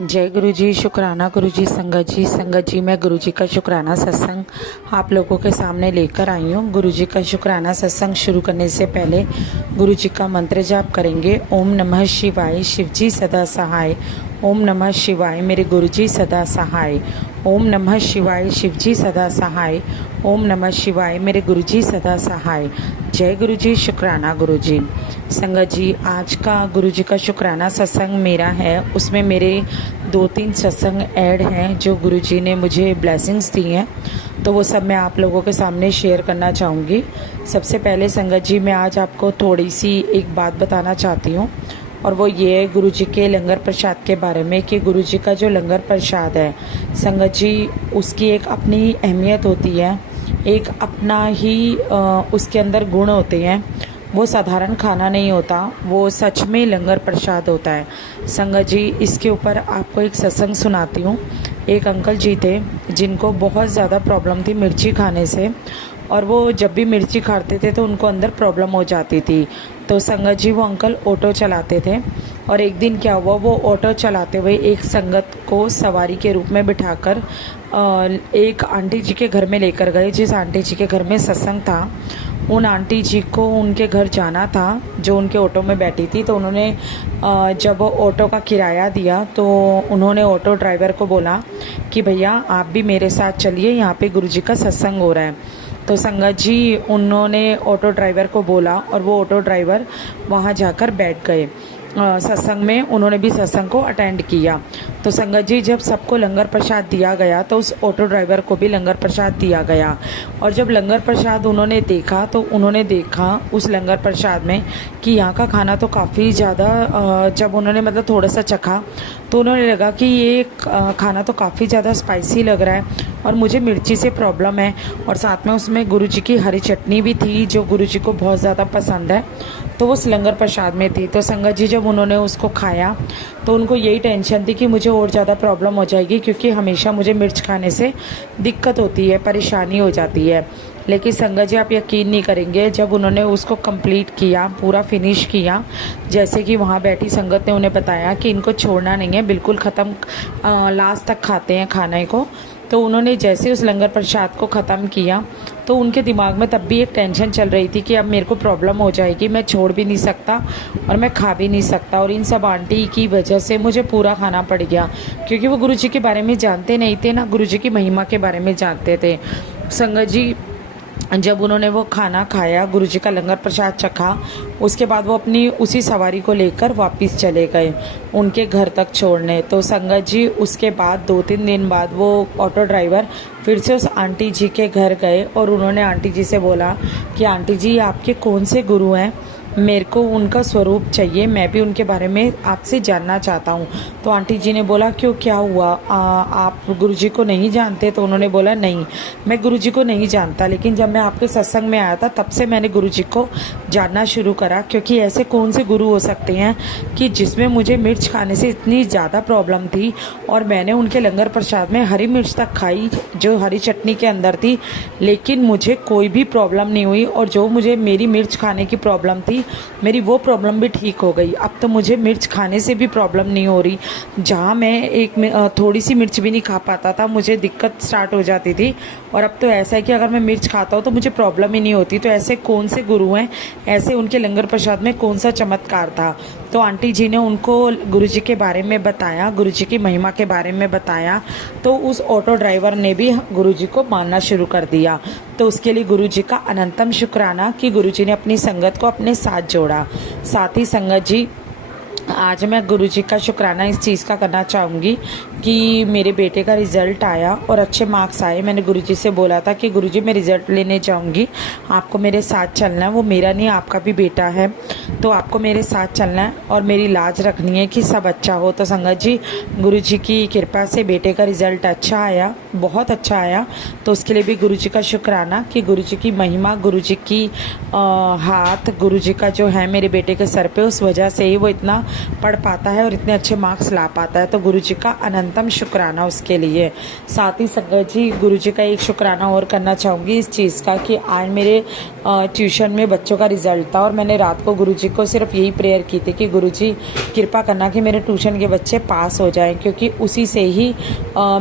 जय गुरु जी। शुक्राना गुरु जी। संगत जी मैं गुरु जी का शुक्राना सत्संग आप लोगों के सामने लेकर आई हूँ। गुरु जी का शुक्राना सत्संग शुरू करने से पहले गुरु जी का मंत्र जाप करेंगे। ओम नमः शिवाय, शिव जी सदा सहाय। ओम नमः शिवाय, मेरे गुरु जी सदा सहाय। ओम नमः शिवाय, शिव जी सदा सहाय। ओम नमः शिवाय, मेरे गुरु जी सदा सहाय। जय गुरु जी। शुक्राना गुरु जी। संगत जी, आज का गुरु जी का शुक्राना सत्संग मेरा है। उसमें मेरे 2-3 सत्संग ऐड हैं जो गुरु जी ने मुझे ब्लेसिंग्स दी हैं, तो वो सब मैं आप लोगों के सामने शेयर करना चाहूँगी। सबसे पहले संगत जी, मैं आज आपको थोड़ी सी एक बात बताना चाहती हूँ, और वो ये है गुरु जी के लंगर प्रसाद के बारे में कि गुरु जी का जो लंगर प्रसाद है संगत जी, उसकी एक अपनी अहमियत होती है, एक अपना ही उसके अंदर गुण होते हैं। वो साधारण खाना नहीं होता, वो सच में लंगर प्रसाद होता है। संगत जी, इसके ऊपर आपको एक सत्संग सुनाती हूँ। एक अंकल जी थे जिनको बहुत ज़्यादा प्रॉब्लम थी मिर्ची खाने से, और वो जब भी मिर्ची खाते थे तो उनको अंदर प्रॉब्लम हो जाती थी। तो संगत जी, वो अंकल ऑटो चलाते थे, और एक दिन क्या हुआ, वो ऑटो चलाते हुए एक संगत को सवारी के रूप में बिठाकर एक आंटी जी के घर में लेकर गए। जिस आंटी जी के घर में सत्संग था, उन आंटी जी को उनके घर जाना था जो उनके ऑटो में बैठी थी। तो उन्होंने जब ऑटो का किराया दिया तो उन्होंने ऑटो ड्राइवर को बोला कि भैया आप भी मेरे साथ चलिए, यहाँ पे गुरुजी का सत्संग हो रहा है। तो संगत जी, उन्होंने ऑटो ड्राइवर को बोला और वो ऑटो ड्राइवर वहाँ जाकर बैठ गए सत्संग में। उन्होंने भी सत्संग को अटेंड किया। तो संगत जी, जब सबको लंगर प्रसाद दिया गया तो उस ऑटो ड्राइवर को भी लंगर प्रसाद दिया गया, और जब लंगर प्रसाद उन्होंने देखा तो उन्होंने देखा उस लंगर प्रसाद में कि यहाँ का खाना तो काफ़ी ज़्यादा, जब उन्होंने मतलब थोड़ा सा चखा तो उन्होंने लगा कि ये खाना तो काफ़ी ज़्यादा स्पाइसी लग रहा है और मुझे मिर्ची से प्रॉब्लम है, और साथ में उसमें गुरुजी की हरी चटनी भी थी जो गुरुजी को बहुत ज़्यादा पसंद है, तो वो उस लंगर प्रसाद में थी। तो संगत जी, जब उन्होंने उसको खाया तो उनको यही टेंशन थी कि मुझे और ज़्यादा प्रॉब्लम हो जाएगी, क्योंकि हमेशा मुझे मिर्च खाने से दिक्कत होती है, परेशानी हो जाती है। लेकिन संगत जी, आप यकीन नहीं करेंगे, जब उन्होंने उसको कंप्लीट किया, पूरा फिनिश किया, जैसे कि वहाँ बैठी संगत ने उन्हें बताया कि इनको छोड़ना नहीं है, बिल्कुल ख़त्म, लास्ट तक खाते हैं खाने को। तो उन्होंने जैसे उस लंगर प्रसाद को ख़त्म किया तो उनके दिमाग में तब भी एक टेंशन चल रही थी कि अब मेरे को प्रॉब्लम हो जाएगी, मैं छोड़ भी नहीं सकता और मैं खा भी नहीं सकता, और इन सब आंटी की वजह से मुझे पूरा खाना पड़ गया, क्योंकि वो गुरुजी के बारे में जानते नहीं थे ना, गुरुजी की महिमा के बारे में जानते थे। संगत जी, जब उन्होंने वो खाना खाया, गुरुजी का लंगर प्रसाद चखा, उसके बाद वो अपनी उसी सवारी को लेकर वापस चले गए उनके घर तक छोड़ने। तो संगत जी, उसके बाद 2-3 दिन बाद वो ऑटो ड्राइवर फिर से उस आंटी जी के घर गए और उन्होंने आंटी जी से बोला कि आंटी जी, आपके कौन से गुरु हैं, मेरे को उनका स्वरूप चाहिए, मैं भी उनके बारे में आपसे जानना चाहता हूँ। तो आंटी जी ने बोला, क्यों, क्या हुआ, आप गुरुजी को नहीं जानते? तो उन्होंने बोला, नहीं, मैं गुरुजी को नहीं जानता, लेकिन जब मैं आपके सत्संग में आया था तब से मैंने गुरुजी को जानना शुरू करा, क्योंकि ऐसे कौन से गुरु हो सकते हैं कि जिसमें मुझे मिर्च खाने से इतनी ज़्यादा प्रॉब्लम थी, और मैंने उनके लंगर प्रसाद में हरी मिर्च तक खाई जो हरी चटनी के अंदर थी, लेकिन मुझे कोई भी प्रॉब्लम नहीं हुई, और जो मुझे मेरी मिर्च खाने की प्रॉब्लम थी, मेरी वो प्रॉब्लम भी ठीक हो गई। अब तो मुझे मिर्च खाने से भी प्रॉब्लम नहीं हो रही। जहाँ मैं थोड़ी सी मिर्च भी नहीं खा पाता था, मुझे दिक्कत स्टार्ट हो जाती थी, और अब तो ऐसा है कि अगर मैं मिर्च खाता हूँ तो मुझे प्रॉब्लम ही नहीं होती। तो ऐसे कौन से गुरु हैं, ऐसे उनके लंगर प्रसाद में कौन सा चमत्कार था? तो आंटी जी ने उनको गुरुजी के बारे में बताया, गुरुजी की महिमा के बारे में बताया, तो उस ऑटो ड्राइवर ने भी गुरुजी को मानना शुरू कर दिया। तो उसके लिए गुरुजी का अनंतम शुक्राना कि गुरुजी ने अपनी संगत को अपने साथ जोड़ा। साथ ही संगत जी, आज मैं गुरुजी का शुक्राना इस चीज़ का करना चाहूँगी कि मेरे बेटे का रिज़ल्ट आया और अच्छे मार्क्स आए। मैंने गुरुजी से बोला था कि गुरुजी, मैं रिज़ल्ट लेने जाऊँगी, आपको मेरे साथ चलना है, वो मेरा नहीं आपका भी बेटा है, तो आपको मेरे साथ चलना है और मेरी लाज रखनी है कि सब अच्छा हो। तो संगत जी, गुरुजी की कृपा से बेटे का रिज़ल्ट अच्छा आया, बहुत अच्छा आया। तो उसके लिए भी गुरुजी का शुक्राना कि गुरुजी की महिमा, गुरुजी की हाथ, गुरुजी का जो है मेरे बेटे के सर पे, उस वजह से ही वो इतना पढ़ पाता है और इतने अच्छे मार्क्स ला पाता है। तो गुरुजी का अनंतम शुक्राना उसके लिए। साथ ही संगत जी, गुरुजी का एक शुक्राना और करना चाहूँगी इस चीज़ का कि आज मेरे ट्यूशन में बच्चों का रिजल्ट था और मैंने रात को गुरुजी को सिर्फ यही प्रेयर की थी कि गुरुजी कृपा करना कि मेरे ट्यूशन के बच्चे पास हो जाएं, क्योंकि उसी से ही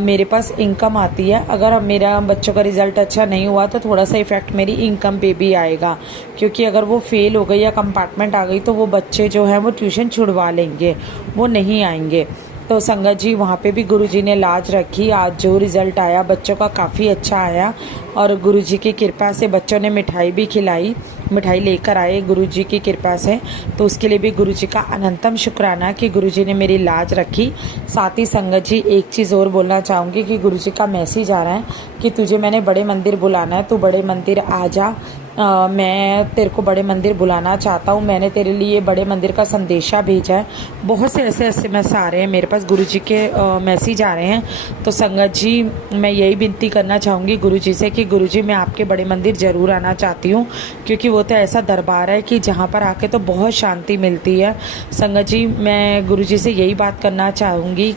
मेरे पास इनकम आती है। अगर मेरा बच्चों का रिजल्ट अच्छा नहीं हुआ तो थोड़ा सा इफेक्ट मेरी इनकम पे भी आएगा, क्योंकि अगर वो फेल हो गई या कंपार्टमेंट आ गई तो वो बच्चे जो हैं वो ट्यूशन छुड़वा लेंगे, वो नहीं आएंगे। तो संगत जी, वहाँ पे भी गुरुजी ने लाज रखी। आज जो रिज़ल्ट आया बच्चों का काफ़ी अच्छा आया और गुरुजी की कृपा से बच्चों ने मिठाई भी खिलाई, मिठाई लेकर आए गुरुजी की कृपा से। तो उसके लिए भी गुरुजी का अनंतम शुक्राना कि गुरुजी ने मेरी लाज रखी। साथ ही संगत जी, एक चीज़ और बोलना चाहूँगी कि गुरुजी का मैसेज आ रहा है कि तुझे मैंने बड़े मंदिर बुलाना है, तू बड़े मंदिर आ जा। मैं तेरे को बड़े मंदिर बुलाना चाहता हूँ। मैंने तेरे लिए बड़े मंदिर का संदेशा भेजा है। बहुत से ऐसे एसएमएस आ रहे हैं मेरे पास, गुरुजी के मैसेज आ रहे हैं। तो संगत जी, मैं यही विनती करना चाहूँगी गुरुजी से कि गुरुजी, मैं आपके बड़े मंदिर ज़रूर आना चाहती हूँ, क्योंकि वो तो ऐसा दरबार है कि जहाँ पर आके तो बहुत शांति मिलती है। संगत जी, मैं गुरुजी से यही बात करना चाहूँगी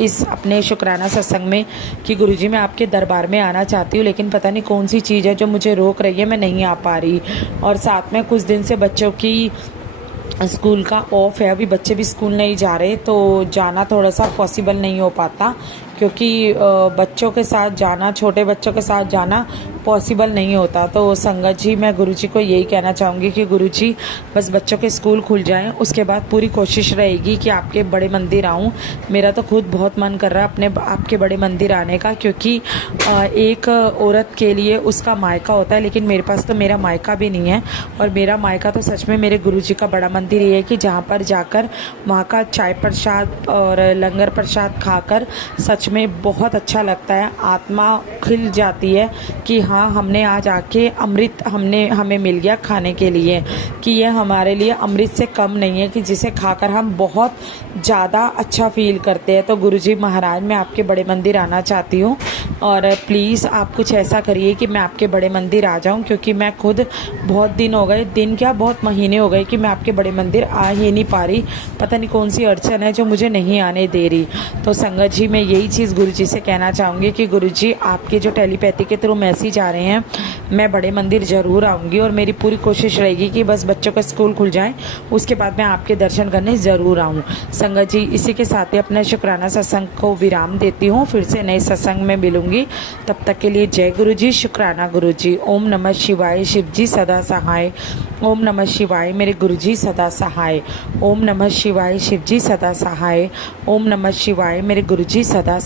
इस अपने शुक्राना सत्संग में कि गुरुजी, मैं आपके दरबार में आना चाहती हूँ, लेकिन पता नहीं कौन सी चीज़ है जो मुझे रोक रही है, मैं नहीं आ पा रही। और साथ में कुछ दिन से बच्चों की स्कूल का ऑफ है, अभी बच्चे भी स्कूल नहीं जा रहे, तो जाना थोड़ा सा पॉसिबल नहीं हो पाता, क्योंकि बच्चों के साथ जाना, छोटे बच्चों के साथ जाना पॉसिबल नहीं होता। तो संगत जी, मैं गुरुजी को यही कहना चाहूँगी कि गुरुजी, बस बच्चों के स्कूल खुल जाएं, उसके बाद पूरी कोशिश रहेगी कि आपके बड़े मंदिर आऊँ। मेरा तो खुद बहुत मन कर रहा है अपने आपके बड़े मंदिर आने का, क्योंकि एक औरत के लिए उसका मायका होता है, लेकिन मेरे पास तो मेरा मायका भी नहीं है। और मेरा मायका तो सच में मेरे गुरुजी का बड़ा मंदिर ये है कि जहाँ पर जाकर वहाँ का चाय प्रसाद और लंगर प्रसाद खाकर सच में बहुत अच्छा लगता है, आत्मा खिल जाती है कि हाँ, हमने आज आके अमृत हमें मिल गया खाने के लिए, कि यह हमारे लिए अमृत से कम नहीं है, कि जिसे खाकर हम बहुत ज़्यादा अच्छा फील करते हैं। तो गुरुजी महाराज, मैं आपके बड़े मंदिर आना चाहती हूँ और प्लीज़ आप कुछ ऐसा करिए कि मैं आपके बड़े मंदिर आ जाऊँ, क्योंकि मैं खुद बहुत दिन हो गए, दिन क्या बहुत महीने हो गए कि मैं आपके बड़े मंदिर आ ही नहीं पा रही। पता नहीं कौन सी अड़चन है जो मुझे नहीं आने दे रही। तो संगत जी, मैं यही चीज़ गुरुजी से कहना चाहूँगी कि गुरुजी, आपके जो टेलीपैथी के थ्रू मैसेज आ रहे हैं, मैं बड़े मंदिर ज़रूर आऊँगी और मेरी पूरी कोशिश रहेगी कि बस बच्चों का स्कूल खुल जाए, उसके बाद मैं आपके दर्शन करने ज़रूर आऊँ। संगत जी, इसी के साथ ही अपना शुक्राना सत्संग को विराम देती हूँ। फिर से नए सत्संग में मिलूंगी, तब तक के लिए जय गुरुजी, शुक्राना गुरुजी। ओम नमः शिवाय, शिव जी सदा सहाय। ओम नमः शिवाय, मेरे गुरुजी सदा सहाय। ओम नमः शिवाय, शिव जी सदा सहाय। ओम नमः शिवाय, मेरे गुरुजी सदा